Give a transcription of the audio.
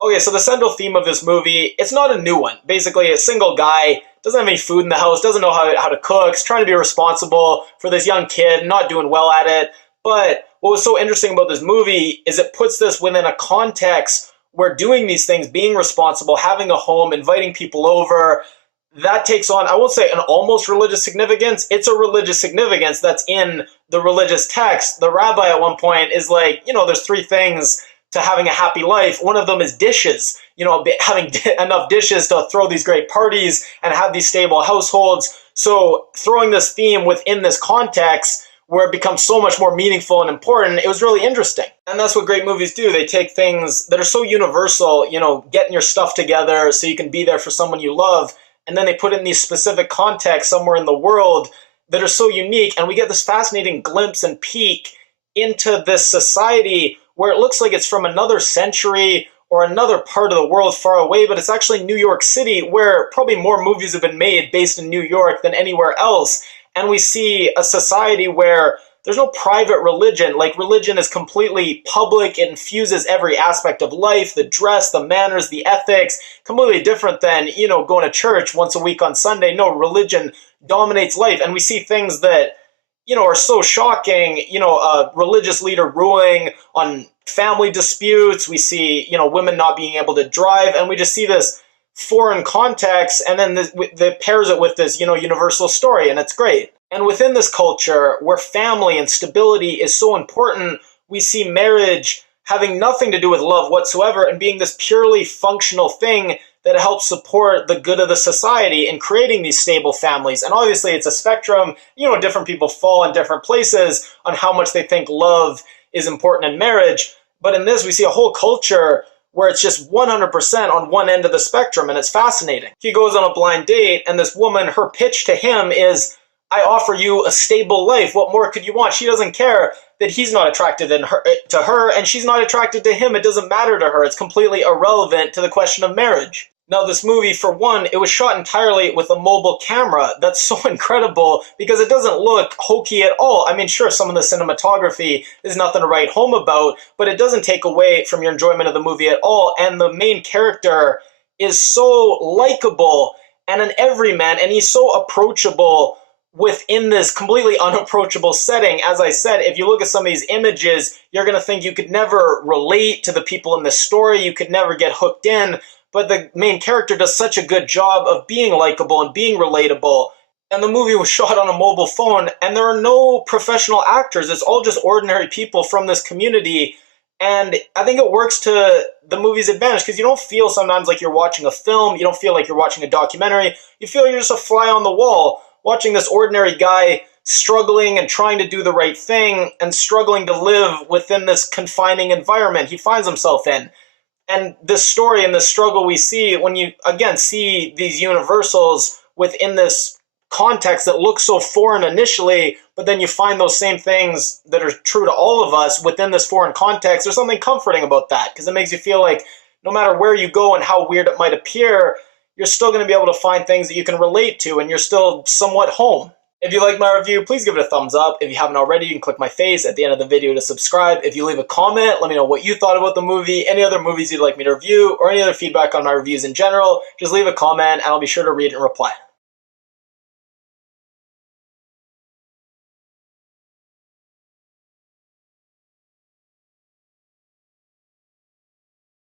Okay, so the central theme of this movie, it's not a new one. Basically, a single guy doesn't have any food in the house, doesn't know how to cook, is trying to be responsible for this young kid, not doing well at it. But what was so interesting about this movie is it puts this within a context where doing these things, being responsible, having a home, inviting people over, that takes on, I won't say an almost religious significance. It's a religious significance that's in the religious text. The rabbi at one point is like, there's three things to having a happy life. One of them is dishes, having enough dishes to throw these great parties and have these stable households. So throwing this theme within this context where it becomes so much more meaningful and important, it was really interesting. And that's what great movies do. They take things that are so universal, getting your stuff together so you can be there for someone you love, and then they put it in these specific contexts somewhere in the world that are so unique, and we get this fascinating glimpse and peek into this society where it looks like it's from another century or another part of the world far away, but it's actually New York City, where probably more movies have been made based in New York than anywhere else. And we see a society where there's no private religion. Like, religion is completely public. It infuses every aspect of life, the dress, the manners, the ethics, completely different than, going to church once a week on Sunday. No, religion dominates life. And we see things that, are so shocking, a religious leader ruling on family disputes. We see, women not being able to drive. And we just see this foreign context, and then that pairs it with this, universal story, and it's great. And within this culture, where family and stability is so important, we see marriage having nothing to do with love whatsoever and being this purely functional thing that helps support the good of the society in creating these stable families. And obviously it's a spectrum, different people fall in different places on how much they think love is important in marriage. But in this, we see a whole culture where it's just 100% on one end of the spectrum, and it's fascinating. He goes on a blind date, and this woman, her pitch to him is, I offer you a stable life. What more could you want? She doesn't care that he's not attracted to her, and she's not attracted to him. It doesn't matter to her. It's completely irrelevant to the question of marriage. Now, this movie, for one, it was shot entirely with a mobile camera. That's so incredible because it doesn't look hokey at all. I mean, sure, some of the cinematography is nothing to write home about, but it doesn't take away from your enjoyment of the movie at all. And the main character is so likable and an everyman, and he's so approachable within this completely unapproachable setting. As I said, if you look at some of these images, you're going to think you could never relate to the people in this story. You could never get hooked in. But the main character does such a good job of being likable and being relatable. And the movie was shot on a mobile phone, and there are no professional actors. It's all just ordinary people from this community. And I think it works to the movie's advantage because you don't feel sometimes like you're watching a film. You don't feel like you're watching a documentary. You feel you're just a fly on the wall watching this ordinary guy struggling and trying to do the right thing and struggling to live within this confining environment he finds himself in. And this story and this struggle we see when you, again, see these universals within this context that looks so foreign initially, but then you find those same things that are true to all of us within this foreign context. There's something comforting about that because it makes you feel like no matter where you go and how weird it might appear, you're still going to be able to find things that you can relate to and you're still somewhat home. If you like my review, please give it a thumbs up. If you haven't already, you can click my face at the end of the video to subscribe. If you leave a comment, let me know what you thought about the movie, any other movies you'd like me to review, or any other feedback on my reviews in general. Just leave a comment and I'll be sure to read and reply.